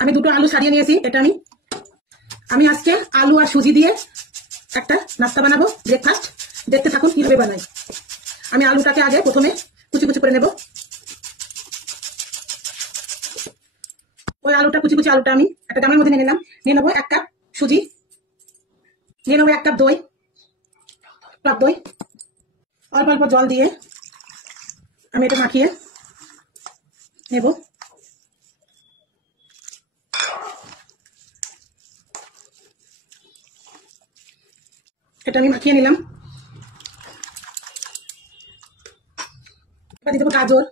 আমি দুটো আলু ছাড়িয়ে নিয়েছি। এটা আমি আজকে আলু আর সুজি দিয়ে একটা নাস্তা বানাবো, ব্রেকফাস্ট। দেখতে থাকুন কিভাবে বানাই। আমি আলুটাকে আগে প্রথমে কুচি কুচি করে নেব। ওই আলুটা কুচি কুচি আলুটা আমি একটা ডামের মধ্যে নিয়ে নিলাম। নিয়ে নেবো 1 কাপ সুজি, নিয়ে নেবো 1 কাপ দই, টক দই। অল্প অল্প জল দিয়ে আমি এটা মাখিয়ে নেব। এটা আমি মাখিয়ে নিলাম। এবার দিয়ে দেবো গাজর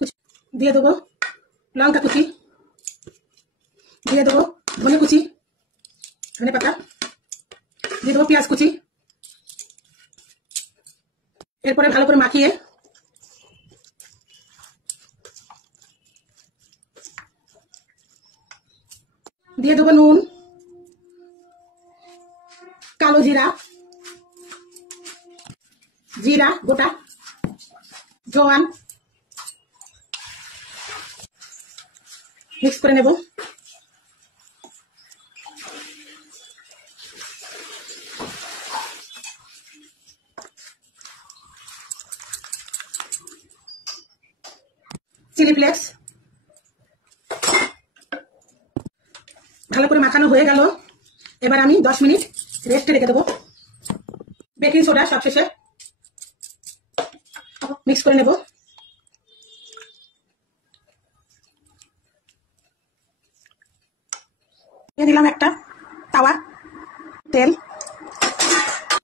কুচি, দিয়ে দেবো লঙ্কা কুচি, দিয়ে দেবো ধনে কুচি, ধনে পাতা, দিয়ে দেবো পেঁয়াজ কুচি। এরপরে ভালো করে মাখিয়ে দিয়ে দেবো নুন, কালো জিরা, জিরা গোটা, জোয়ান, মিক্স করে নেব। চিলি ফ্লেক্স ভালো করে মাখানো হয়ে গেল। এবার আমি 10 মিনিট রেস্টে রেখে দেবো। বেকিং সোডা সবশেষে মিক্স করে নেব। দিয়ে দিলাম একটা তাওয়া, তেল,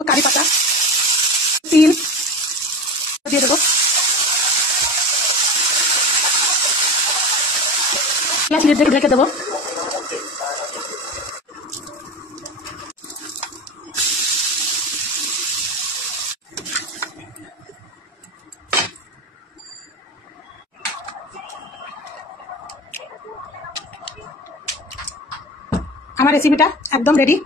কারি পাতা, তিল দিয়ে দেবো। গ্যাস লিড ঢেকে দেবো। আমার রেসিপিটা একদম রেডি।